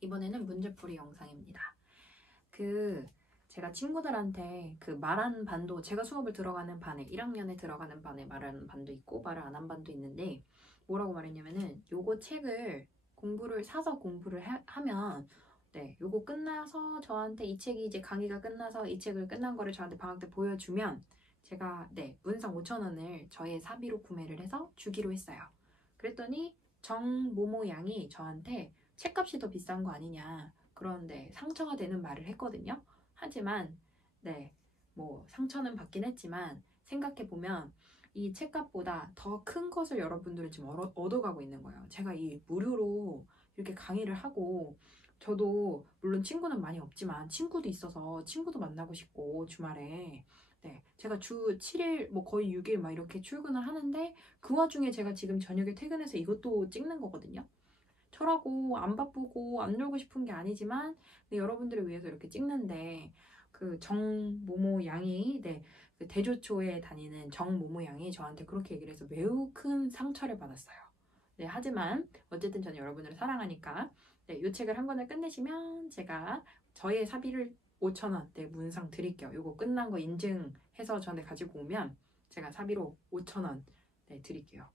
이번에는 문제풀이 영상입니다. 제가 친구들한테 말하는 반도, 제가 수업을 들어가는 반에 1학년에 들어가는 반에 말하는 반도 있고 말을 안 한 반도 있는데, 뭐라고 말했냐면은 요거 책을 사서 공부를 하면 요거 끝나서 저한테 이 책이 이제 강의가 끝나서 이 책을 끝난 거를 저한테 방학 때 보여주면 제가 문상 5,000원을 저의 사비로 구매를 해서 주기로 했어요. 그랬더니 정모모 양이 저한테 책값이 더 비싼 거 아니냐, 그런데 상처가 되는 말을 했거든요. 하지만 뭐 상처는 받긴 했지만 생각해보면 이 책값보다 더 큰 것을 여러분들은 지금 얻어가고 있는 거예요. 제가 이 무료로 이렇게 강의를 하고, 저도 물론 친구는 많이 없지만 친구도 있어서 친구도 만나고 싶고, 주말에 제가 주 7일 뭐 거의 6일 막 이렇게 출근을 하는데, 그 와중에 제가 지금 저녁에 퇴근해서 이것도 찍는 거거든요. 저라고 안 바쁘고 안 놀고 싶은 게 아니지만 여러분들을 위해서 이렇게 찍는데, 그 정모모 양이 그 대조초에 다니는 정모모 양이 저한테 그렇게 얘기를 해서 매우 큰 상처를 받았어요. 하지만 어쨌든 저는 여러분을 사랑하니까 이 책을 한 권을 끝내시면 제가 저의 사비를 5,000원 문상 드릴게요. 이거 끝난 거 인증해서 저한테 가지고 오면 제가 사비로 5,000원 드릴게요.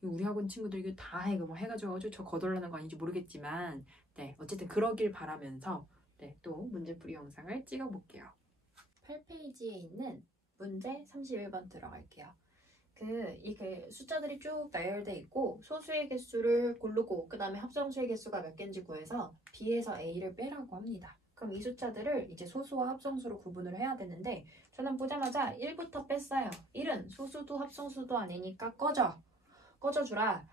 우리 학원 친구들 이거 다 이거 뭐 해가지고 저 거덜나는 거 아닌지 모르겠지만 어쨌든 그러길 바라면서 또 문제풀이 영상을 찍어볼게요. 8페이지에 있는 문제 31번 들어갈게요. 이게 숫자들이 쭉 나열돼 있고 소수의 개수를 고르고 그 다음에 합성수의 개수가 몇 개인지 구해서 B에서 A를 빼라고 합니다. 그럼 이 숫자들을 이제 소수와 합성수로 구분을 해야 되는데, 저는 보자마자 1부터 뺐어요. 1은 소수도 합성수도 아니니까 꺼져주라.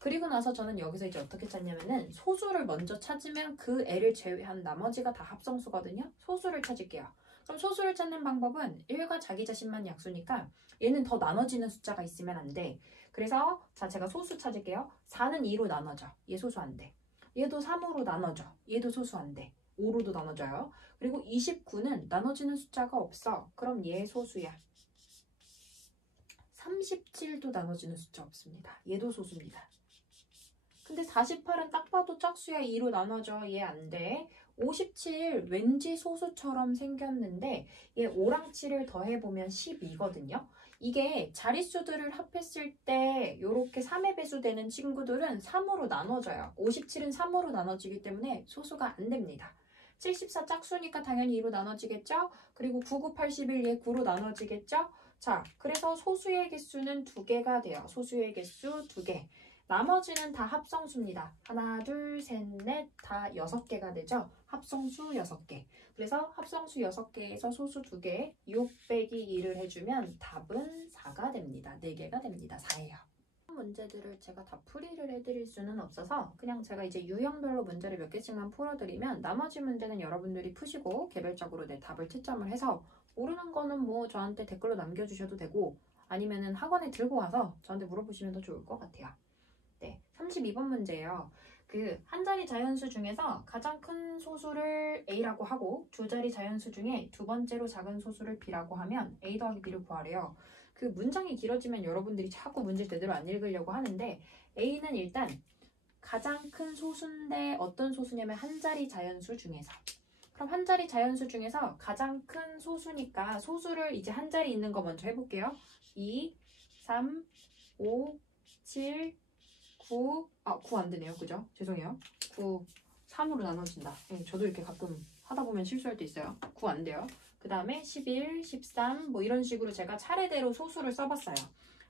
그리고 나서 저는 여기서 이제 어떻게 찾냐면은 소수를 먼저 찾으면 그 애를 제외한 나머지가 다 합성수거든요. 소수를 찾을게요. 그럼 소수를 찾는 방법은 1과 자기 자신만 약수니까 얘는 더 나눠지는 숫자가 있으면 안 돼. 그래서 제가 소수 찾을게요. 4는 2로 나눠져. 얘 소수 안 돼. 얘도 3으로 나눠져. 얘도 소수 안 돼. 5로도 나눠져요. 그리고 29는 나눠지는 숫자가 없어. 그럼 얘 소수야. 37도 나눠지는 숫자 없습니다. 얘도 소수입니다. 근데 48은 딱 봐도 짝수야. 2로 나눠져. 얘 안 돼. 57 왠지 소수처럼 생겼는데 얘 5랑 7을 더해보면 12거든요. 이게 자릿수들을 합했을 때 이렇게 3의 배수 되는 친구들은 3으로 나눠져요. 57은 3으로 나눠지기 때문에 소수가 안 됩니다. 74 짝수니까 당연히 2로 나눠지겠죠? 그리고 99, 81 얘 9로 나눠지겠죠? 자, 그래서 소수의 개수는 2개가 돼요. 소수의 개수 2개. 나머지는 다 합성수입니다. 하나, 둘, 셋, 넷, 다 6개가 되죠. 합성수 6개. 그래서 합성수 6개에서 소수 2개, 6 빼기 2를 해주면 답은 4가 됩니다. 4개가 됩니다. 4예요. 문제들을 제가 다 풀이를 해드릴 수는 없어서 그냥 제가 이제 유형별로 문제를 몇 개씩만 풀어드리면 나머지 문제는 여러분들이 푸시고 개별적으로 답을 채점을 해서 모르는 거는 뭐 저한테 댓글로 남겨주셔도 되고 아니면은 학원에 들고 와서 저한테 물어보시면 더 좋을 것 같아요. 32번 문제예요. 한 자리 자연수 중에서 가장 큰 소수를 A라고 하고 두 자리 자연수 중에 두 번째로 작은 소수를 B라고 하면 A 더하기 B를 구하래요. 문장이 길어지면 여러분들이 자꾸 문제 제대로 안 읽으려고 하는데, A는 일단 가장 큰 소수인데 어떤 소수냐면 한 자리 자연수 중에서. 그럼 한 자리 자연수 중에서 가장 큰 소수니까 소수를 이제 한 자리 있는 거 먼저 해볼게요. 2, 3, 5, 7, 9, 9 안 되네요. 그죠? 죄송해요. 9, 3으로 나눠진다. 저도 이렇게 가끔 하다 보면 실수할 때 있어요. 9 안 돼요. 그 다음에 11, 13 뭐 이런 식으로 제가 차례대로 소수를 써봤어요.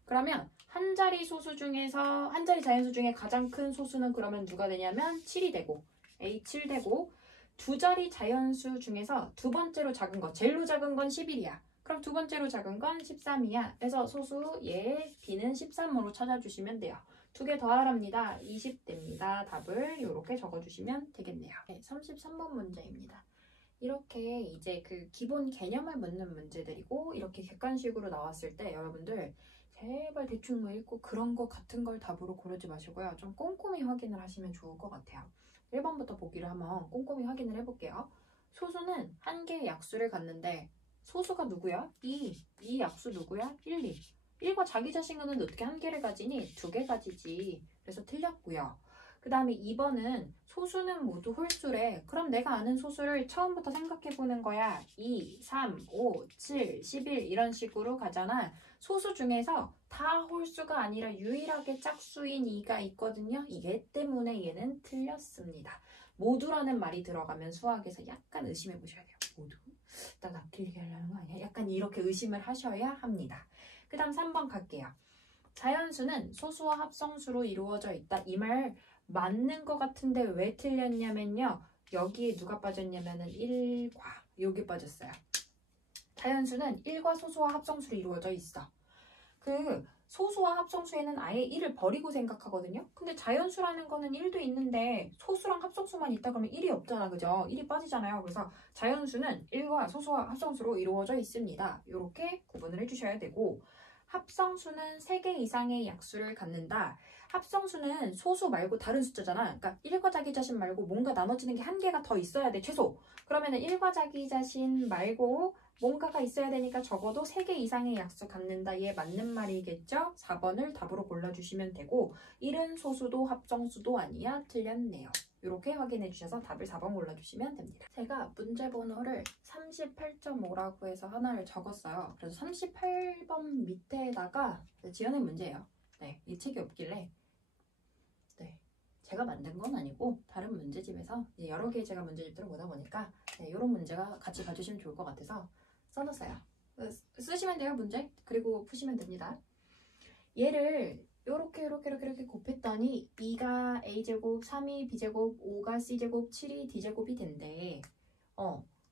그러면 한 자리 소수 중에서 한 자리 자연수 중에 가장 큰 소수는 그러면 누가 되냐면 7이 되고 A 7 되고, 두 자리 자연수 중에서 두 번째로 작은 거, 제일로 작은 건 11이야. 그럼 두 번째로 작은 건 13이야. 그래서 소수 얘 B는 13으로 찾아주시면 돼요. 2개 더하랍니다. 20 됩니다. 답을 이렇게 적어주시면 되겠네요. 33번 문제입니다. 이렇게 이제 기본 개념을 묻는 문제들이고, 이렇게 객관식으로 나왔을 때 여러분들 제발 대충 뭐 읽고 그런 거 같은 걸 답으로 고르지 마시고요. 좀 꼼꼼히 확인을 하시면 좋을 것 같아요. 1번부터 보기를 한번 꼼꼼히 확인을 해볼게요. 소수는 한 개의 약수를 갖는데 소수가 누구야? 2. 이 약수 누구야? 1, 2. 1과 자기 자신과는 어떻게 한 개를 가지니? 2개 가지지. 그래서 틀렸고요. 그 그 다음에 2번은 소수는 모두 홀수래. 그럼 내가 아는 소수를 처음부터 생각해보는 거야. 2, 3, 5, 7, 11 이런 식으로 가잖아. 소수 중에서 다 홀수가 아니라 유일하게 짝수인 2가 있거든요. 이게 때문에 얘는 틀렸습니다. 모두라는 말이 들어가면 수학에서 약간 의심해 보셔야 돼요. 모두? 나 납기리게 하려는 거 아니야? 약간 이렇게 의심을 하셔야 합니다. 그 다음 3번 갈게요. 자연수는 소수와 합성수로 이루어져 있다. 이 말 맞는 것 같은데 왜 틀렸냐면요. 여기에 누가 빠졌냐면은 1과 여기 빠졌어요. 자연수는 1과 소수와 합성수로 이루어져 있어. 그 소수와 합성수에는 아예 1을 버리고 생각하거든요. 근데 자연수라는 거는 1도 있는데 소수랑 합성수만 있다 그러면 1이 없잖아. 그죠? 1이 빠지잖아요. 그래서 자연수는 1과 소수와 합성수로 이루어져 있습니다. 이렇게 구분을 해주셔야 되고 합성수는 3개 이상의 약수를 갖는다. 합성수는 소수 말고 다른 숫자잖아. 그러니까 1과 자기 자신 말고 뭔가 나눠지는 게 한 개가 더 있어야 돼. 최소. 그러면은 1과 자기 자신 말고 뭔가가 있어야 되니까 적어도 3개 이상의 약수 갖는다. 얘 맞는 말이겠죠? 4번을 답으로 골라주시면 되고 1은 소수도 합성수도 아니야. 틀렸네요. 이렇게 확인해 주셔서 답을 4번 골라주시면 됩니다. 제가 문제 번호를 38.5라고 해서 하나를 적었어요. 그래서 38번 밑에다가 지어낸 문제예요. 네, 이 책이 없길래 네, 제가 만든 건 아니고 다른 문제집에서 여러 개의 제가 문제집들을 보다 보니까 네, 이런 문제가 같이 봐주시면 좋을 것 같아서 써놨어요. 쓰시면 돼요, 문제. 그리고 푸시면 됩니다. 얘를 이렇게 곱했더니 2가 a제곱, 3이 b제곱, 5가 c제곱, 7이 d제곱이 된대.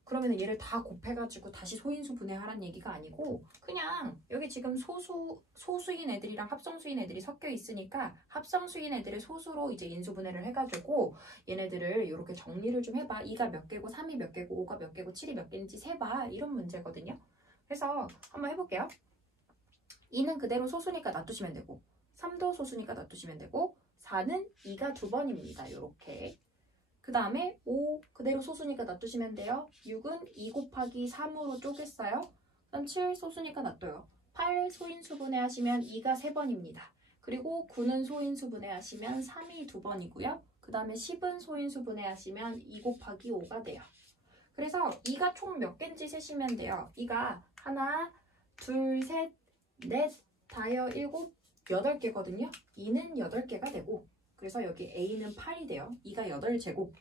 그러면 얘를 다 곱해가지고 다시 소인수 분해하라는 얘기가 아니고 그냥 여기 지금 소수인 애들이랑 합성수인 애들이 섞여 있으니까 합성수인 애들을 소수로 이제 인수분해를 해가지고 얘네들을 이렇게 정리를 좀 해봐. 2가 몇 개고 3이 몇 개고 5가 몇 개고 7이 몇 개인지 세봐. 이런 문제거든요. 그래서 한번 해볼게요. 2는 그대로 소수니까 놔두시면 되고 3도 소수니까 놔두시면 되고 4는 2가 2번입니다. 이렇게. 그 다음에 5 그대로 소수니까 놔두시면 돼요. 6은 2 곱하기 3으로 쪼갰어요. 그 다음 7 소수니까 놔둬요. 8 소인수 분해하시면 2가 3번입니다. 그리고 9는 소인수 분해하시면 3이 2번이고요. 그 다음에 10은 소인수 분해하시면 2 곱하기 5가 돼요. 그래서 2가 총 몇 개인지 세시면 돼요. 2가 하나, 둘, 셋, 넷, 다여 7, 8개거든요. 2는 8개가 되고 그래서 여기 A는 8이 돼요. 2가 8제곱.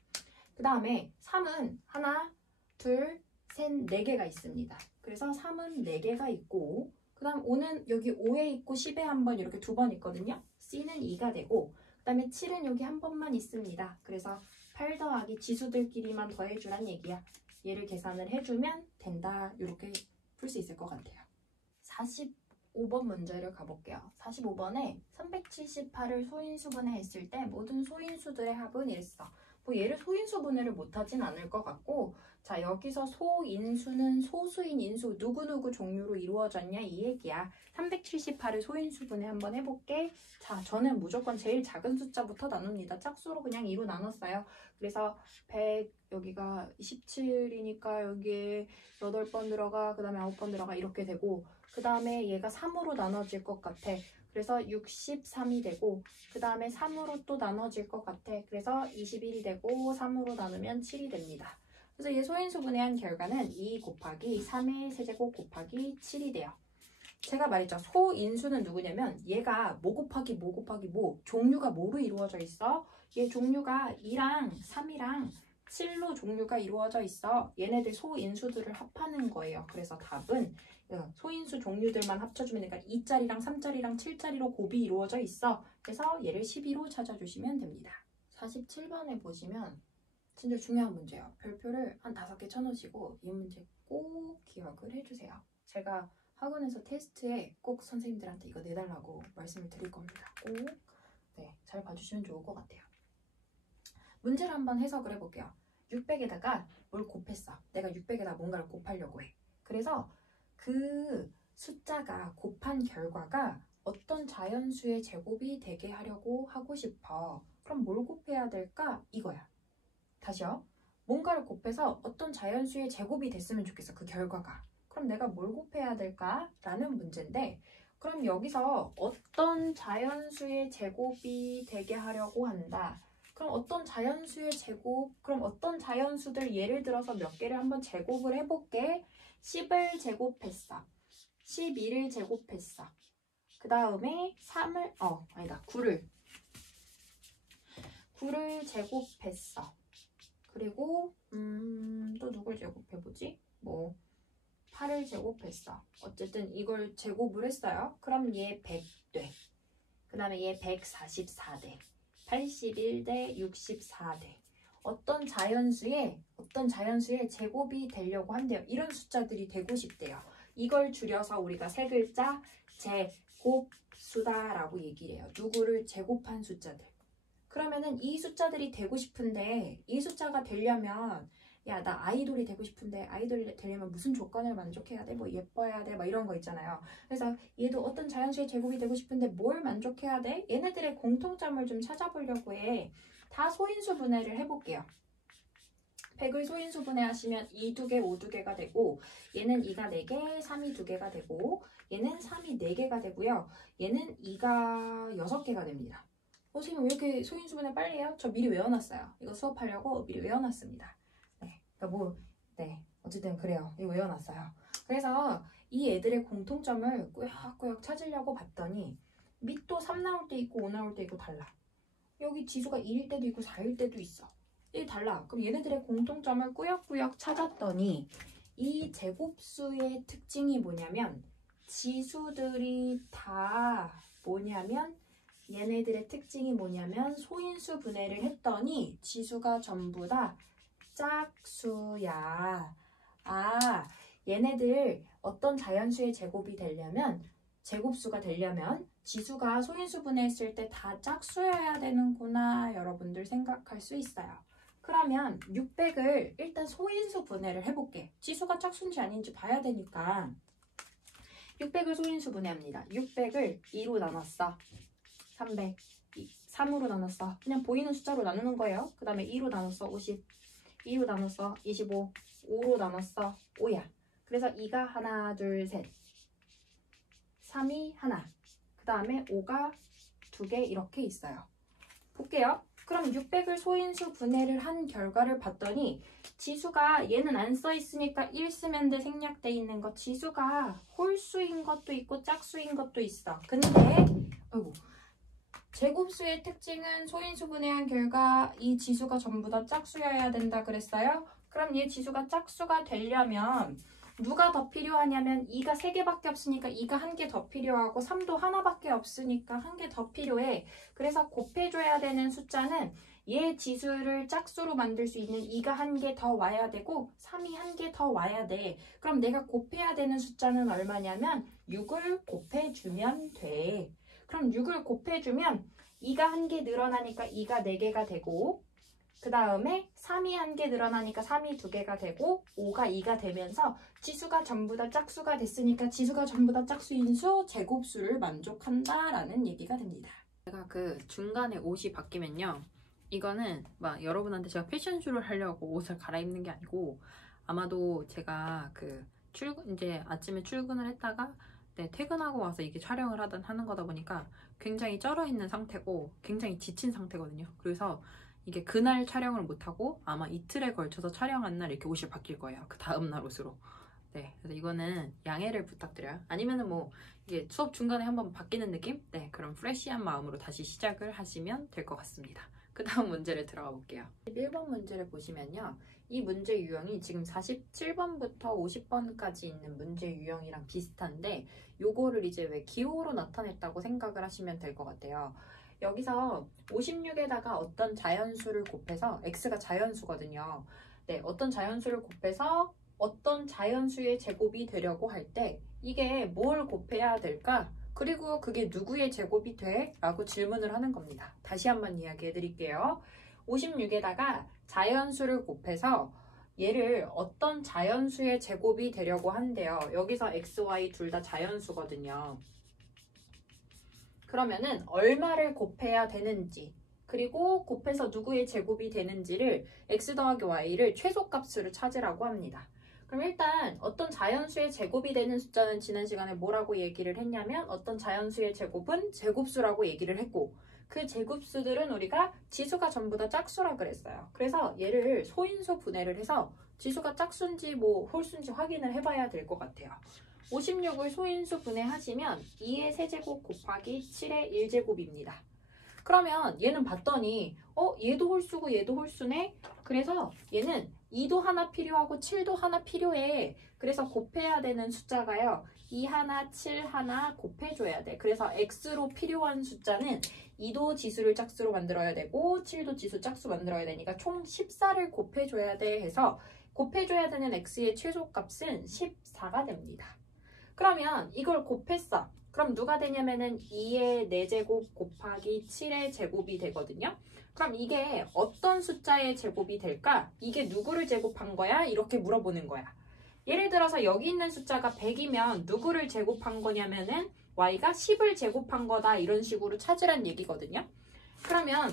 그 다음에 3은 하나, 둘, 셋, 4개가 있습니다. 그래서 3은 4개가 있고 그 다음 5는 여기 5에 있고 10에 한 번 이렇게 2번 있거든요. C는 2가 되고 그 다음에 7은 여기 한 번만 있습니다. 그래서 8 더하기 지수들끼리만 더해주란 얘기야. 얘를 계산을 해주면 된다. 이렇게 풀 수 있을 것 같아요. 45번 문제를 가볼게요. 45번에 378을 소인수분해 했을 때 모든 소인수들의 합은 이랬어. 뭐 얘를 소인수분해를 못하진 않을 것 같고 자 여기서 소인수는 소수인 인수 누구누구 종류로 이루어졌냐 이 얘기야. 378을 소인수분해 한번 해볼게. 자 저는 무조건 제일 작은 숫자부터 나눕니다. 짝수로 그냥 2로 나눴어요. 그래서 100 여기가 27이니까 여기에 8번 들어가 그 다음에 9번 들어가 이렇게 되고 그 다음에 얘가 3으로 나눠질 것 같아. 그래서 63이 되고 그 다음에 3으로 또 나눠질 것 같아. 그래서 21이 되고 3으로 나누면 7이 됩니다. 그래서 얘 소인수 분해한 결과는 2 곱하기 3의 세제곱 곱하기 7이 돼요. 제가 말했죠. 소인수는 누구냐면 얘가 뭐 곱하기 뭐 곱하기 뭐 종류가 뭐로 이루어져 있어? 얘 종류가 2랑 3이랑 7로 종류가 이루어져 있어. 얘네들 소인수들을 합하는 거예요. 그래서 답은 소인수 종류들만 합쳐주면 되니까 2짜리랑 3짜리랑 7짜리로 곱이 이루어져 있어. 그래서 얘를 12로 찾아주시면 됩니다. 47번에 보시면 진짜 중요한 문제예요. 별표를 한 5개 쳐놓으시고 이 문제 꼭 기억을 해주세요. 제가 학원에서 테스트에 꼭 선생님들한테 이거 내달라고 말씀을 드릴 겁니다. 꼭 잘 봐주시면 좋을 것 같아요. 문제를 한번 해석을 해볼게요. 600에다가 뭘 곱했어. 내가 600에다 뭔가를 곱하려고 해. 그래서 그 숫자가 곱한 결과가 어떤 자연수의 제곱이 되게 하려고 하고 싶어. 그럼 뭘 곱해야 될까? 이거야. 다시요. 뭔가를 곱해서 어떤 자연수의 제곱이 됐으면 좋겠어. 그 결과가. 그럼 내가 뭘 곱해야 될까? 라는 문제인데 그럼 여기서 어떤 자연수의 제곱이 되게 하려고 한다. 그럼 어떤 자연수의 제곱, 그럼 어떤 자연수들 예를 들어서 몇 개를 한번 제곱을 해볼게. 10을 제곱했어. 11을 제곱했어. 그 다음에 9를 제곱했어. 그리고 또 누굴 제곱해보지? 8을 제곱했어. 어쨌든 이걸 제곱을 했어요. 그럼 얘 100돼. 그 다음에 얘 144돼. 81대 64대. 어떤 자연수의 제곱이 되려고 한대요. 이런 숫자들이 되고 싶대요. 이걸 줄여서 우리가 세 글자 제곱수다라고 얘기를 해요. 누구를 제곱한 숫자들. 그러면은 이 숫자들이 되고 싶은데 이 숫자가 되려면 야, 나 아이돌이 되고 싶은데 아이돌이 되려면 무슨 조건을 만족해야 돼? 예뻐야 돼? 이런 거 있잖아요. 그래서 얘도 어떤 자연수의 제곱이 되고 싶은데 뭘 만족해야 돼? 얘네들의 공통점을 좀 찾아보려고 해. 다 소인수 분해를 해볼게요. 100을 소인수 분해하시면 2, 2개, 5, 2개가 되고 얘는 2가 4개, 3이 2개가 되고 얘는 3이 4개가 되고요. 얘는 2가 6개가 됩니다. 선생님 왜 이렇게 소인수 분해 빨리 해요? 저 미리 외워놨어요. 이거 수업하려고 미리 외워놨습니다. 어쨌든 그래요. 이거 외워놨어요. 그래서 이 애들의 공통점을 꾸역꾸역 찾으려고 봤더니 밑도 3 나올 때 있고 5 나올 때 있고 달라. 여기 지수가 2일 때도 있고 4일 때도 있어. 이게 달라. 그럼 얘네들의 공통점을 꾸역꾸역 찾았더니 이 제곱수의 특징이 뭐냐면 지수들이 다 얘네들의 특징이 뭐냐면 소인수 분해를 했더니 지수가 전부 다 짝수야. 얘네들 어떤 자연수의 제곱이 되려면 제곱수가 되려면 지수가 소인수 분해했을 때 다 짝수여야 되는구나 여러분들 생각할 수 있어요. 그러면 600을 일단 소인수 분해를 해볼게. 지수가 짝수인지 아닌지 봐야 되니까 600을 소인수 분해합니다. 600을 2로 나눴어. 300, 3으로 나눴어. 그냥 보이는 숫자로 나누는 거예요. 그 다음에 2로 나눴어. 50, 2로 나눴어. 25, 5로 나눴어. 5야. 그래서 2가 하나, 둘, 셋. 3이 하나. 그 다음에 5가 2개 이렇게 있어요. 볼게요. 그럼 600을 소인수 분해를 한 결과를 봤더니 지수가 얘는 안 써있으니까 1 쓰면 돼. 생략돼 있는 거. 지수가 홀수인 것도 있고 짝수인 것도 있어. 근데 제곱수의 특징은 소인수 분해한 결과 이 지수가 전부 다 짝수여야 된다 그랬어요. 그럼 얘 지수가 짝수가 되려면 누가 더 필요하냐면 2가 3개밖에 없으니까 2가 1개 더 필요하고 3도 하나밖에 없으니까 1개 더 필요해. 그래서 곱해줘야 되는 숫자는 얘 지수를 짝수로 만들 수 있는 2가 1개 더 와야 되고 3이 1개 더 와야 돼. 그럼 내가 곱해야 되는 숫자는 얼마냐면 6을 곱해주면 돼. 그럼 6을 곱해주면 2가 1개 늘어나니까 2가 4개가 되고 그 다음에 3이 1개 늘어나니까 3이 2개가 되고 5가 2가 되면서 지수가 전부 다 짝수가 됐으니까 지수가 전부 다 짝수인 수 제곱수를 만족한다라는 얘기가 됩니다. 제가 그 중간에 옷이 바뀌면요. 이거는 막 여러분한테 제가 패션쇼를 하려고 옷을 갈아입는 게 아니고 아마도 제가 이제 아침에 출근을 했다가 퇴근하고 와서 이게 촬영을 하는 거다 보니까 굉장히 쩔어 있는 상태고 굉장히 지친 상태거든요. 그래서 이게 그날 촬영을 못하고 아마 이틀에 걸쳐서 촬영한 날 이렇게 옷이 바뀔 거예요. 그 다음날 옷으로. 그래서 이거는 양해를 부탁드려요. 아니면은 이게 수업 중간에 한번 바뀌는 느낌? 그럼 프레시한 마음으로 다시 시작을 하시면 될 것 같습니다. 그 다음 문제를 들어가 볼게요. 1번 문제를 보시면요. 이 문제 유형이 지금 47번부터 50번까지 있는 문제 유형이랑 비슷한데 요거를 이제 왜 기호로 나타냈다고 생각을 하시면 될 것 같아요. 여기서 56에다가 어떤 자연수를 곱해서 x가 자연수거든요. 어떤 자연수를 곱해서 어떤 자연수의 제곱이 되려고 할 때 이게 뭘 곱해야 될까? 그리고 그게 누구의 제곱이 돼? 라고 질문을 하는 겁니다. 다시 한번 이야기해 드릴게요. 56에다가 자연수를 곱해서 얘를 어떤 자연수의 제곱이 되려고 한대요. 여기서 x, y 둘 다 자연수거든요. 그러면은 얼마를 곱해야 되는지 그리고 곱해서 누구의 제곱이 되는지를 x 더하기 y를 최소값으로 찾으라고 합니다. 그럼 일단 어떤 자연수의 제곱이 되는 숫자는 지난 시간에 뭐라고 얘기를 했냐면 어떤 자연수의 제곱은 제곱수라고 얘기를 했고 그 제곱수들은 우리가 지수가 전부 다 짝수라 그랬어요. 그래서 얘를 소인수 분해를 해서 지수가 짝수인지 뭐 홀수인지 확인을 해봐야 될 것 같아요. 56을 소인수 분해하시면 2의 세제곱 곱하기 7의 1제곱입니다. 그러면 얘는 봤더니 얘도 홀수고 얘도 홀수네? 그래서 얘는 2도 하나 필요하고 7도 하나 필요해. 그래서 곱해야 되는 숫자가요. 2 하나, 7 하나 곱해줘야 돼. 그래서 x로 필요한 숫자는 2도 지수를 짝수로 만들어야 되고 7도 지수 짝수 만들어야 되니까 총 14를 곱해줘야 돼 해서 곱해줘야 되는 x의 최소값은 14가 됩니다. 그러면 이걸 곱했어. 그럼 누가 되냐면은 2의 4제곱 곱하기 7의 제곱이 되거든요. 그럼 이게 어떤 숫자의 제곱이 될까? 이게 누구를 제곱한 거야? 이렇게 물어보는 거야. 예를 들어서 여기 있는 숫자가 100이면 누구를 제곱한 거냐면은 y가 10을 제곱한 거다 이런 식으로 찾으란 얘기거든요. 그러면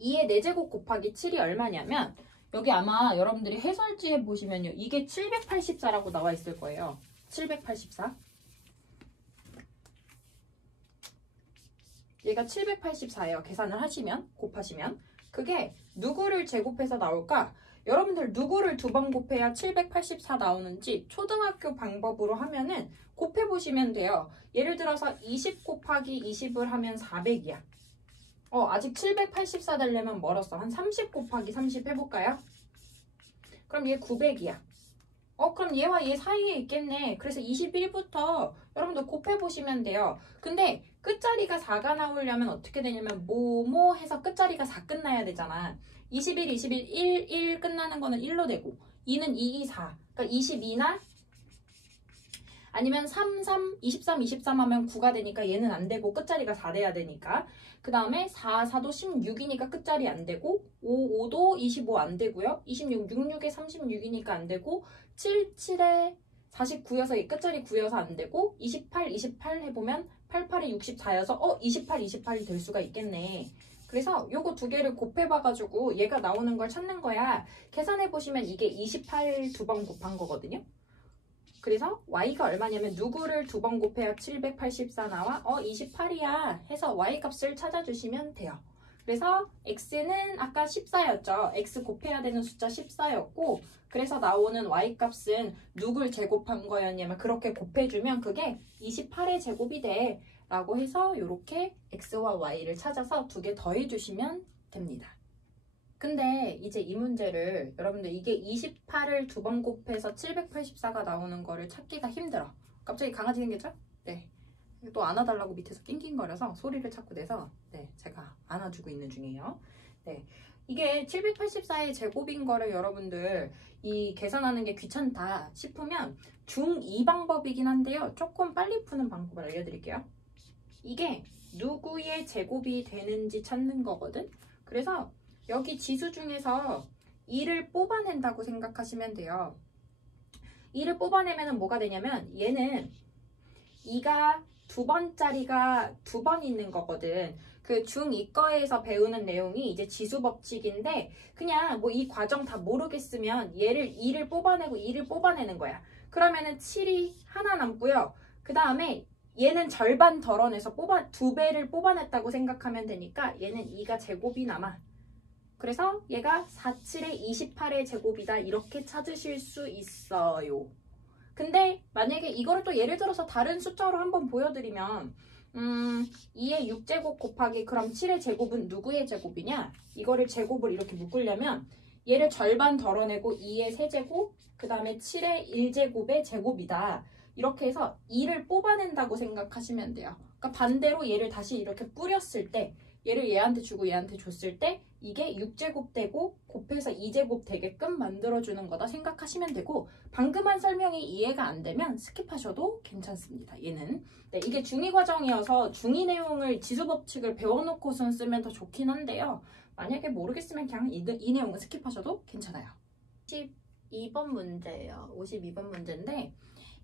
2의 4제곱 곱하기 7이 얼마냐면 여기 아마 여러분들이 해설지에 보시면요. 이게 784라고 나와 있을 거예요. 784. 얘가 784예요. 계산을 하시면, 곱하시면. 그게 누구를 제곱해서 나올까? 여러분들 누구를 두 번 곱해야 784 나오는지 초등학교 방법으로 하면은 곱해보시면 돼요. 예를 들어서 20 곱하기 20을 하면 400이야. 아직 784 되려면 멀었어. 한 30 곱하기 30 해볼까요? 그럼 얘 900이야. 그럼 얘와 얘 사이에 있겠네. 그래서 21부터 여러분들 곱해보시면 돼요. 근데 끝자리가 4가 나오려면 어떻게 되냐면 뭐뭐 해서 끝자리가 4 끝나야 되잖아. 21, 21, 1 끝나는 거는 1로 되고 2는 2, 2, 4. 그러니까 22나 아니면 3, 3, 23, 23 하면 9가 되니까 얘는 안 되고 끝자리가 4 돼야 되니까. 그 다음에 4, 4도 16이니까 끝자리 안 되고 5, 5도 25 안 되고요. 26, 66에 36이니까 안 되고 7, 7에 49여서 이 끝자리 9여서 안 되고 28, 28 해보면 8, 8에 64여서 28, 28이 될 수가 있겠네. 그래서 요거 두 개를 곱해봐가지고 얘가 나오는 걸 찾는 거야. 계산해보시면 이게 28 두 번 곱한 거거든요. 그래서 y가 얼마냐면 누구를 두 번 곱해야 784 나와? 28이야 해서 y 값을 찾아주시면 돼요. 그래서 x는 아까 14였죠. x 곱해야 되는 숫자 14였고 그래서 나오는 y 값은 누굴 제곱한 거였냐면 그렇게 곱해주면 그게 28의 제곱이 돼 라고 해서 이렇게 x와 y를 찾아서 두 개 더해주시면 됩니다. 근데 이제 이 문제를 여러분들 이게 28을 두 번 곱해서 784가 나오는 거를 찾기가 힘들어. 갑자기 강아지 생겼죠? 네. 또 안아달라고 밑에서 낑낑거려서 소리를 찾고 내서 네, 제가 안아주고 있는 중이에요. 네. 이게 784의 제곱인 거를 여러분들 이 계산하는 게 귀찮다 싶으면 중2 방법이긴 한데요. 조금 빨리 푸는 방법을 알려드릴게요. 이게 누구의 제곱이 되는지 찾는 거거든. 그래서 여기 지수 중에서 2를 뽑아낸다고 생각하시면 돼요. 2를 뽑아내면 뭐가 되냐면 얘는 2가 두 번짜리가 두 번 있는 거거든. 그 중2과에서 배우는 내용이 이제 지수 법칙인데 그냥 뭐 이 과정 다 모르겠으면 얘를 2를 뽑아내고 2를 뽑아내는 거야. 그러면은 7이 하나 남고요. 그 다음에 얘는 절반 덜어내서 두 배를 뽑아냈다고 생각하면 되니까 얘는 2가 제곱이 남아. 그래서 얘가 4, 7에 28의 제곱이다 이렇게 찾으실 수 있어요. 근데 만약에 이거를 또 예를 들어서 다른 숫자로 한번 보여드리면 2의 6제곱 곱하기 그럼 7의 제곱은 누구의 제곱이냐? 이거를 제곱을 이렇게 묶으려면 얘를 절반 덜어내고 2의 세제곱 그 다음에 7의 1제곱의 제곱이다. 이렇게 해서 2를 뽑아낸다고 생각하시면 돼요. 그러니까 반대로 얘를 다시 이렇게 뿌렸을 때 얘를 얘한테 주고 얘한테 줬을 때 이게 6제곱 되고 곱해서 2제곱 되게끔 만들어주는 거다 생각하시면 되고 방금 한 설명이 이해가 안 되면 스킵하셔도 괜찮습니다. 얘는 네, 이게 중2 과정이어서 중2 내용을 지수법칙을 배워놓고선 쓰면 더 좋긴 한데요. 만약에 모르겠으면 그냥 이 내용은 스킵하셔도 괜찮아요. 52번 문제예요. 52번 문제인데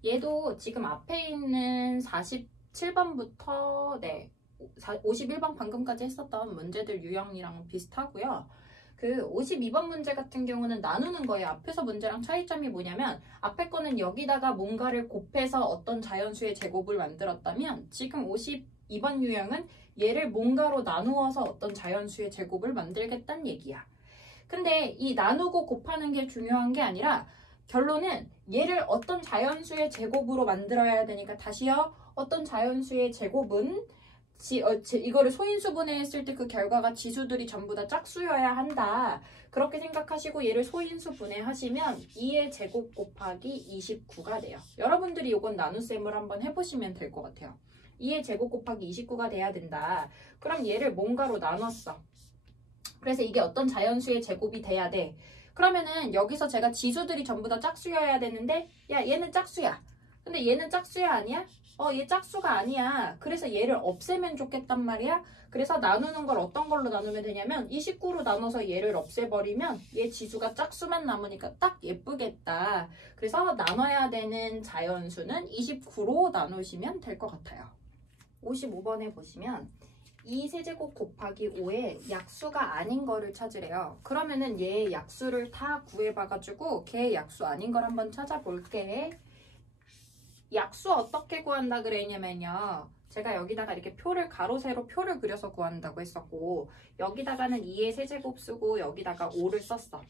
얘도 지금 앞에 있는 47번부터 네 51번 방금까지 했었던 문제들 유형이랑 비슷하고요. 그 52번 문제 같은 경우는 나누는 거예요. 앞에서 문제랑 차이점이 뭐냐면 앞에 거는 여기다가 뭔가를 곱해서 어떤 자연수의 제곱을 만들었다면 지금 52 2번 유형은 얘를 뭔가로 나누어서 어떤 자연수의 제곱을 만들겠다는 얘기야. 근데 이 나누고 곱하는 게 중요한 게 아니라 결론은 얘를 어떤 자연수의 제곱으로 만들어야 되니까 다시요. 어떤 자연수의 제곱은 이거를 소인수분해 했을 때 그 결과가 지수들이 전부 다 짝수여야 한다. 그렇게 생각하시고 얘를 소인수분해 하시면 2의 제곱 곱하기 29가 돼요. 여러분들이 이건 나눗셈을 한번 해보시면 될 것 같아요. 2의 제곱 곱하기 29가 돼야 된다. 그럼 얘를 뭔가로 나눴어. 그래서 이게 어떤 자연수의 제곱이 돼야 돼. 그러면은 여기서 제가 지수들이 전부 다 짝수여야 되는데 야 얘는 짝수야. 근데 얘는 짝수야 아니야? 얘 짝수가 아니야. 그래서 얘를 없애면 좋겠단 말이야. 그래서 나누는 걸 어떤 걸로 나누면 되냐면 29로 나눠서 얘를 없애버리면 얘 지수가 짝수만 남으니까 딱 예쁘겠다. 그래서 나눠야 되는 자연수는 29로 나누시면 될 것 같아요. 55번에 보시면 2세제곱 곱하기 5의 약수가 아닌 거를 찾으래요. 그러면은 얘 약수를 다 구해봐가지고 걔 약수 아닌 걸 한번 찾아볼게. 약수 어떻게 구한다 그랬냐면요. 제가 여기다가 이렇게 표를 가로 세로 표를 그려서 구한다고 했었고 여기다가는 2의 세제곱 쓰고 여기다가 5를 썼어.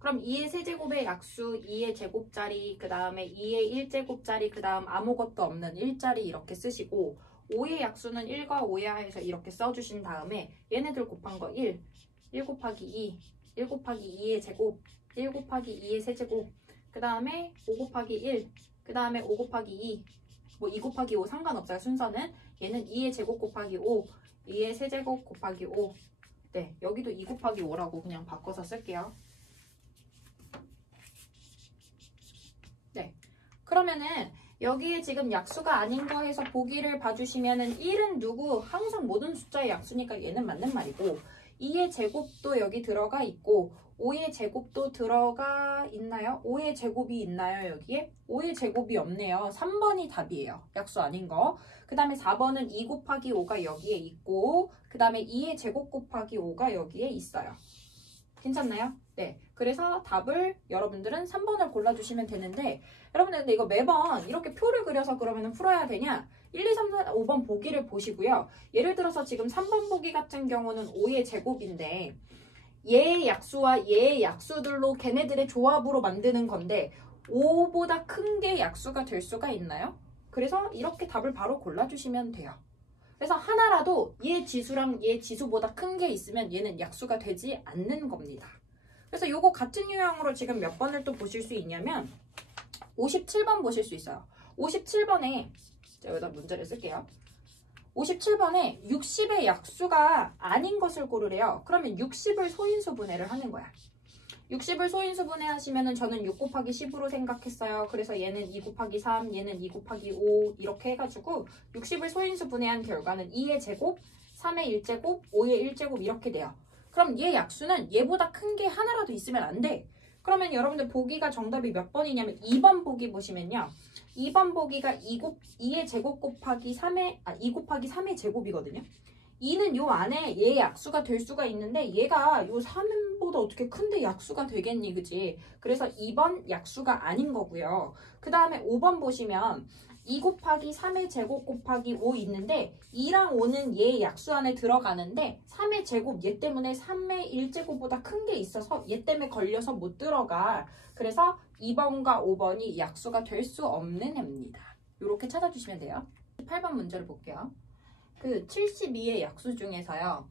그럼 2의 세제곱의 약수 2의 제곱자리 그 다음에 2의 1제곱자리 그 다음 아무것도 없는 1자리 이렇게 쓰시고 5의 약수는 1과 5야 해서 이렇게 써주신 다음에 얘네들 곱한 거 1, 1 곱하기 2, 1 곱하기 2의 제곱, 1 곱하기 2의 세제곱 그 다음에 5 곱하기 1, 그 다음에 5 곱하기 2, 뭐 2 곱하기 5 상관없어요. 순서는 얘는 2의 제곱 곱하기 5, 2의 세제곱 곱하기 5 네, 여기도 2 곱하기 5라고 그냥 바꿔서 쓸게요. 네, 그러면은 여기에 지금 약수가 아닌 거 해서 보기를 봐주시면은 1은 누구? 항상 모든 숫자의 약수니까 얘는 맞는 말이고 2의 제곱도 여기 들어가 있고 5의 제곱도 들어가 있나요? 5의 제곱이 있나요? 여기에? 5의 제곱이 없네요. 3번이 답이에요. 약수 아닌 거. 그 다음에 4번은 2 곱하기 5가 여기에 있고 그 다음에 2의 제곱 곱하기 5가 여기에 있어요. 괜찮나요? 네. 그래서 답을 여러분들은 3번을 골라주시면 되는데 여러분들 근데 이거 매번 이렇게 표를 그려서 그러면 풀어야 되냐? 1, 2, 3, 4, 5번 보기를 보시고요. 예를 들어서 지금 3번 보기 같은 경우는 5의 제곱인데 얘의 약수와 얘의 약수들로 걔네들의 조합으로 만드는 건데 5보다 큰 게 약수가 될 수가 있나요? 그래서 이렇게 답을 바로 골라주시면 돼요. 그래서 하나라도 얘 지수랑 얘 지수보다 큰 게 있으면 얘는 약수가 되지 않는 겁니다. 그래서 요거 같은 유형으로 지금 몇 번을 또 보실 수 있냐면 57번 보실 수 있어요. 57번에 제가 여기다 문제를 쓸게요. 57번에 60의 약수가 아닌 것을 고르래요. 그러면 60을 소인수분해를 하는 거야. 60을 소인수분해 하시면은 저는 6 곱하기 10으로 생각했어요. 그래서 얘는 2 곱하기 3, 얘는 2 곱하기 5 이렇게 해가지고 60을 소인수분해한 결과는 2의 제곱, 3의 1제곱, 5의 1제곱 이렇게 돼요. 그럼 얘 약수는 얘보다 큰 게 하나라도 있으면 안 돼. 그러면 여러분들 보기가 정답이 몇 번이냐면 2번 보기 보시면요. 2번 보기가 2의 제곱 곱하기 2 곱하기 3의 제곱이거든요. 2는 요 안에 얘 약수가 될 수가 있는데 얘가 요 3보다 어떻게 큰데 약수가 되겠니, 그지? 그래서 2번 약수가 아닌 거고요. 그 다음에 5번 보시면 2 곱하기 3의 제곱 곱하기 5 있는데 2랑 5는 얘 약수 안에 들어가는데 3의 제곱 얘 때문에 3의 1제곱보다 큰 게 있어서 얘 때문에 걸려서 못 들어가. 그래서 2번과 5번이 약수가 될 수 없는 애입니다. 이렇게 찾아주시면 돼요. 8번 문제를 볼게요. 그 72의 약수 중에서요.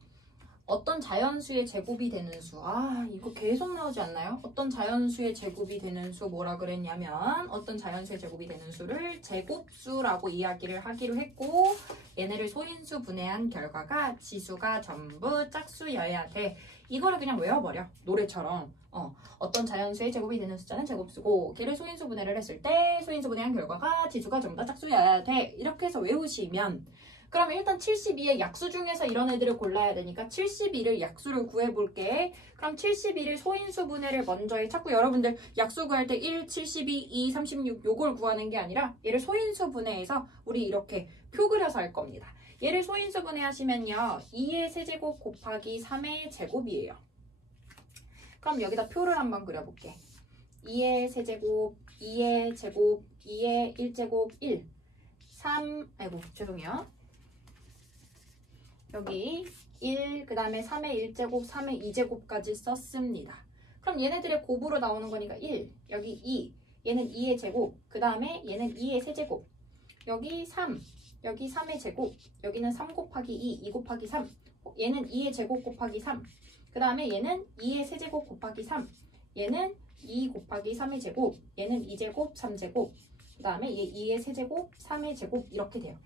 어떤 자연수의 제곱이 되는 수. 이거 계속 나오지 않나요? 어떤 자연수의 제곱이 되는 수 뭐라 그랬냐면 어떤 자연수의 제곱이 되는 수를 제곱수라고 이야기를 하기로 했고 얘네를 소인수 분해한 결과가 지수가 전부 짝수여야 돼. 이거를 그냥 외워버려. 노래처럼. 어떤 자연수의 제곱이 되는 숫자는 제곱수고 걔를 소인수 분해를 했을 때 소인수 분해한 결과가 지수가 전부 다 짝수여야 돼. 이렇게 해서 외우시면 그러면 일단 72의 약수 중에서 이런 애들을 골라야 되니까 72를 약수를 구해볼게. 그럼 72를 소인수 분해를 먼저 해. 자꾸 여러분들 약수 구할 때 1, 72, 2, 36 요걸 구하는 게 아니라 얘를 소인수 분해해서 우리 이렇게 표 그려서 할 겁니다. 얘를 소인수 분해하시면요. 2의 세제곱 곱하기 3의 제곱이에요. 그럼 여기다 표를 한번 그려볼게. 2의 세제곱, 2의 제곱, 2의 1제곱, 1, 3, 죄송해요. 여기 1, 그 다음에 3의 1제곱, 3의 2제곱까지 썼습니다. 그럼 얘네들의 곱으로 나오는 거니까 1, 여기 2, 얘는 2의 제곱, 그 다음에 얘는 2의 세제곱, 여기 3, 여기 3의 제곱, 여기는 3 곱하기 2, 2 곱하기 3, 얘는 2의 제곱 곱하기 3, 그 다음에 얘는 2의 세제곱 곱하기 3, 얘는 2 곱하기 3의 제곱, 얘는 2제곱, 3제곱, 그 다음에 얘 2의 세제곱, 3의 제곱 이렇게 돼요.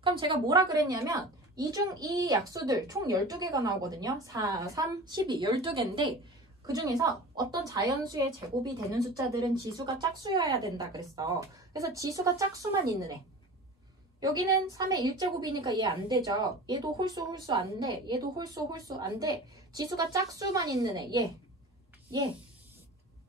그럼 제가 뭐라 그랬냐면 이 약수들 총 12개가 나오거든요. 4, 3, 12, 12개인데 그 중에서 어떤 자연수의 제곱이 되는 숫자들은 지수가 짝수여야 된다 그랬어. 그래서 지수가 짝수만 있는 애. 여기는 3의 1제곱이니까 얘 안 되죠. 얘도 홀수 안 돼. 얘도 홀수 안 돼. 지수가 짝수만 있는 애. 얘.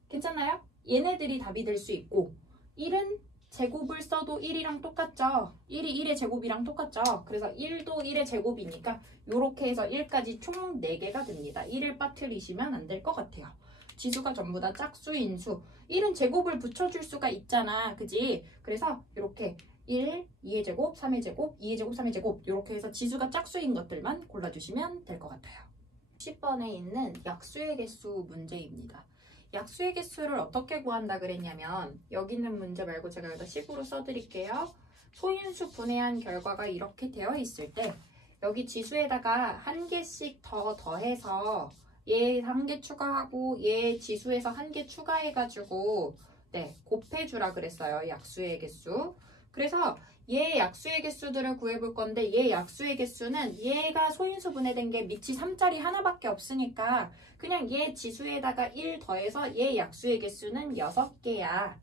괜찮나요? 얘네들이 답이 될 수 있고 1은 제곱을 써도 1이랑 똑같죠. 1이 1의 제곱이랑 똑같죠. 그래서 1도 1의 제곱이니까 이렇게 해서 1까지 총 4개가 됩니다. 1을 빠뜨리시면 안 될 것 같아요. 지수가 전부 다 짝수인 수. 1은 제곱을 붙여줄 수가 있잖아. 그지? 그래서 이렇게 1, 2의 제곱, 3의 제곱, 2의 제곱, 3의 제곱 이렇게 해서 지수가 짝수인 것들만 골라주시면 될 것 같아요. 10번에 있는 약수의 개수 문제입니다. 약수의 개수를 어떻게 구한다 그랬냐면 여기 있는 문제 말고 제가 여기다 식으로 써드릴게요. 소인수 분해한 결과가 이렇게 되어 있을 때 여기 지수에다가 한 개씩 더 더해서 얘 한 개 추가하고 얘 지수에서 한 개 추가해가지고 곱해주라 그랬어요. 약수의 개수. 그래서 얘 약수의 개수들을 구해볼 건데 얘 약수의 개수는 얘가 소인수 분해된 게 밑이 3짜리 하나밖에 없으니까 그냥 얘 지수에다가 1 더해서 얘 약수의 개수는 6개야.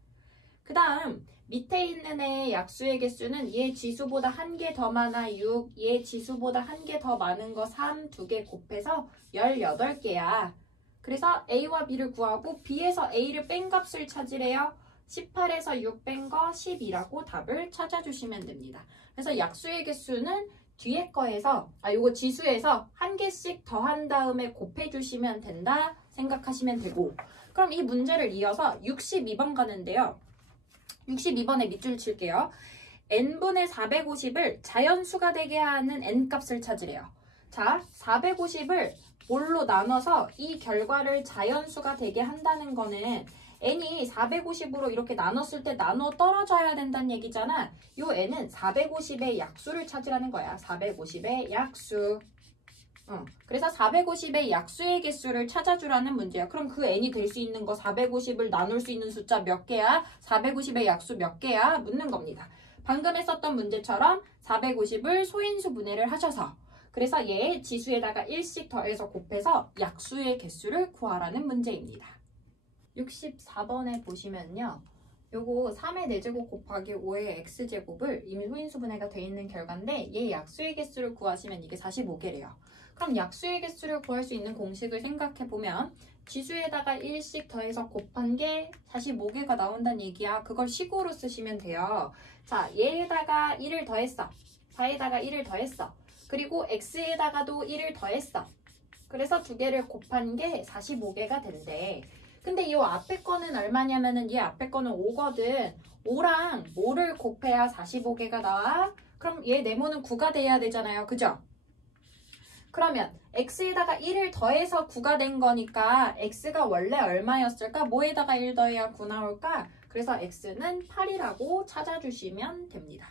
그 다음 밑에 있는 애 약수의 개수는 얘 지수보다 한 개 더 많아 6, 얘 지수보다 한 개 더 많은 거 3, 2개 곱해서 18개야. 그래서 A와 B를 구하고 B에서 A를 뺀 값을 찾으래요. 18에서 6 뺀 거 12라고 답을 찾아주시면 됩니다. 그래서 약수의 개수는 뒤에 거에서 요거 지수에서 한 개씩 더한 다음에 곱해주시면 된다 생각하시면 되고 그럼 이 문제를 이어서 62번 가는데요. 62번에 밑줄 칠게요. n분의 450을 자연수가 되게 하는 n값을 찾으래요. 자, 450을 뭘로 나눠서 이 결과를 자연수가 되게 한다는 거는 n이 450으로 이렇게 나눴을 때 나눠 떨어져야 된다는 얘기잖아. 요 n은 450의 약수를 찾으라는 거야. 450의 약수. 그래서 450의 약수의 개수를 찾아주라는 문제야. 그럼 그 n이 될 수 있는 거 450을 나눌 수 있는 숫자 몇 개야? 450의 약수 몇 개야? 묻는 겁니다. 방금 했었던 문제처럼 450을 소인수 분해를 하셔서 그래서 얘 지수에다가 1씩 더해서 곱해서 약수의 개수를 구하라는 문제입니다. 64번에 보시면요. 요거 3의 4제곱 곱하기 5의 x제곱을 이미 소인수 분해가 되어 있는 결과인데 얘 약수의 개수를 구하시면 이게 45개래요. 그럼 약수의 개수를 구할 수 있는 공식을 생각해보면 지수에다가 1씩 더해서 곱한 게 45개가 나온다는 얘기야. 그걸 식으로 쓰시면 돼요. 자, 얘에다가 1을 더했어. 4에다가 1을 더했어. 그리고 x에다가도 1을 더했어. 그래서 두 개를 곱한 게 45개가 된대. 근데 이 앞에 거는 얼마냐면은 이 앞에 거는 5거든. 5랑 뭐를 곱해야 45개가 나와? 그럼 얘 네모는 9가 돼야 되잖아요. 그죠? 그러면 x에다가 1을 더해서 9가 된 거니까 x가 원래 얼마였을까? 뭐에다가 1 더해야 9 나올까? 그래서 x는 8이라고 찾아주시면 됩니다.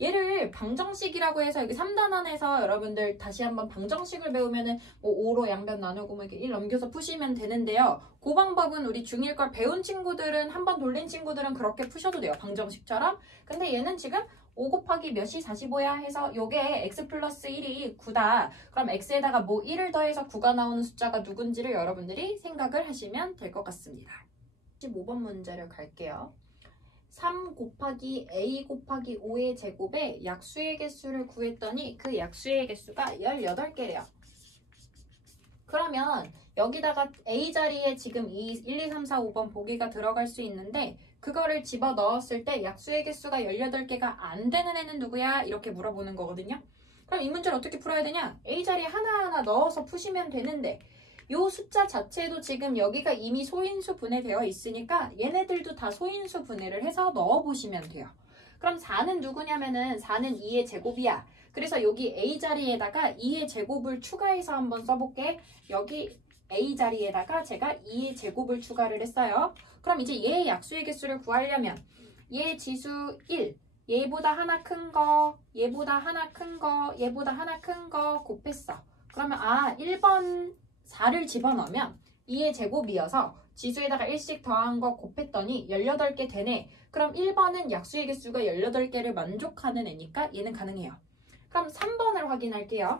얘를 방정식이라고 해서 여기 3단원에서 여러분들 다시 한번 방정식을 배우면은 뭐 5로 양변 나누고 뭐 이렇게 1 넘겨서 푸시면 되는데요. 그 방법은 우리 중1 걸 배운 친구들은 한번 돌린 친구들은 그렇게 푸셔도 돼요. 방정식처럼. 근데 얘는 지금 5 곱하기 몇이 45야 해서 요게 x 플러스 1이 9다. 그럼 x에다가 뭐 1을 더해서 9가 나오는 숫자가 누군지를 여러분들이 생각을 하시면 될 것 같습니다. 15번 문제를 갈게요. 3 곱하기 a 곱하기 5의 제곱에 약수의 개수를 구했더니 그 약수의 개수가 18개래요. 그러면 여기다가 a 자리에 지금 이 1, 2, 3, 4, 5번 보기가 들어갈 수 있는데 그거를 집어 넣었을 때 약수의 개수가 18개가 안 되는 애는 누구야? 이렇게 물어보는 거거든요. 그럼 이 문제를 어떻게 풀어야 되냐? a 자리에 하나하나 넣어서 푸시면 되는데 요 숫자 자체도 지금 여기가 이미 소인수 분해되어 있으니까 얘네들도 다 소인수 분해를 해서 넣어보시면 돼요. 그럼 4는 누구냐면은 4는 2의 제곱이야. 그래서 여기 A 자리에다가 2의 제곱을 추가해서 한번 써볼게. 여기 A 자리에다가 제가 2의 제곱을 추가를 했어요. 그럼 이제 얘의 약수의 개수를 구하려면 얘 지수 1, 얘보다 하나 큰 거, 얘보다 하나 큰 거, 얘보다 하나 큰 거 곱했어. 그러면 1번 4를 집어넣으면 2의 제곱이어서 지수에다가 1씩 더한 거 곱했더니 18개 되네. 그럼 1번은 약수의 개수가 18개를 만족하는 애니까 얘는 가능해요. 그럼 3번을 확인할게요.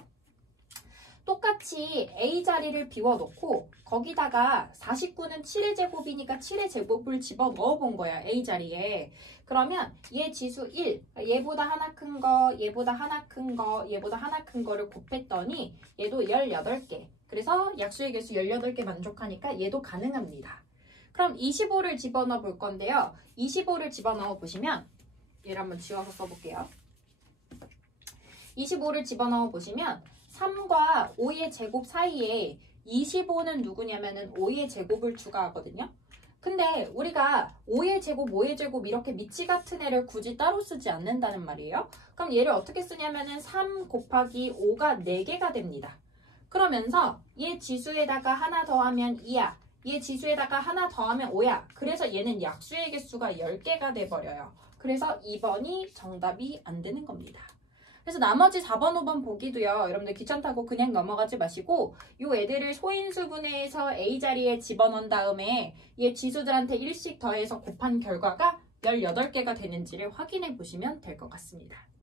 똑같이 A 자리를 비워놓고 거기다가 49는 7의 제곱이니까 7의 제곱을 집어넣어 본 거야. A 자리에. 그러면 얘 지수 1, 얘보다 하나 큰 거, 얘보다 하나 큰 거, 얘보다 하나 큰 거를 곱했더니 얘도 18개. 그래서 약수의 개수 18개 만족하니까 얘도 가능합니다. 그럼 25를 집어넣어 볼 건데요. 25를 집어넣어 보시면 얘를 한번 지워서 써볼게요. 25를 집어넣어 보시면 3과 5의 제곱 사이에 25는 누구냐면은 5의 제곱을 추가하거든요. 근데 우리가 5의 제곱, 5의 제곱 이렇게 미치 같은 애를 굳이 따로 쓰지 않는다는 말이에요. 그럼 얘를 어떻게 쓰냐면은 3 곱하기 5가 4개가 됩니다. 그러면서 얘 지수에다가 하나 더하면 2야. 얘 지수에다가 하나 더하면 5야. 그래서 얘는 약수의 개수가 10개가 돼버려요. 그래서 2번이 정답이 안 되는 겁니다. 그래서 나머지 4번, 5번 보기도요. 여러분들 귀찮다고 그냥 넘어가지 마시고 요 애들을 소인수분해해서 A 자리에 집어넣은 다음에 얘 지수들한테 1씩 더해서 곱한 결과가 18개가 되는지를 확인해 보시면 될 것 같습니다.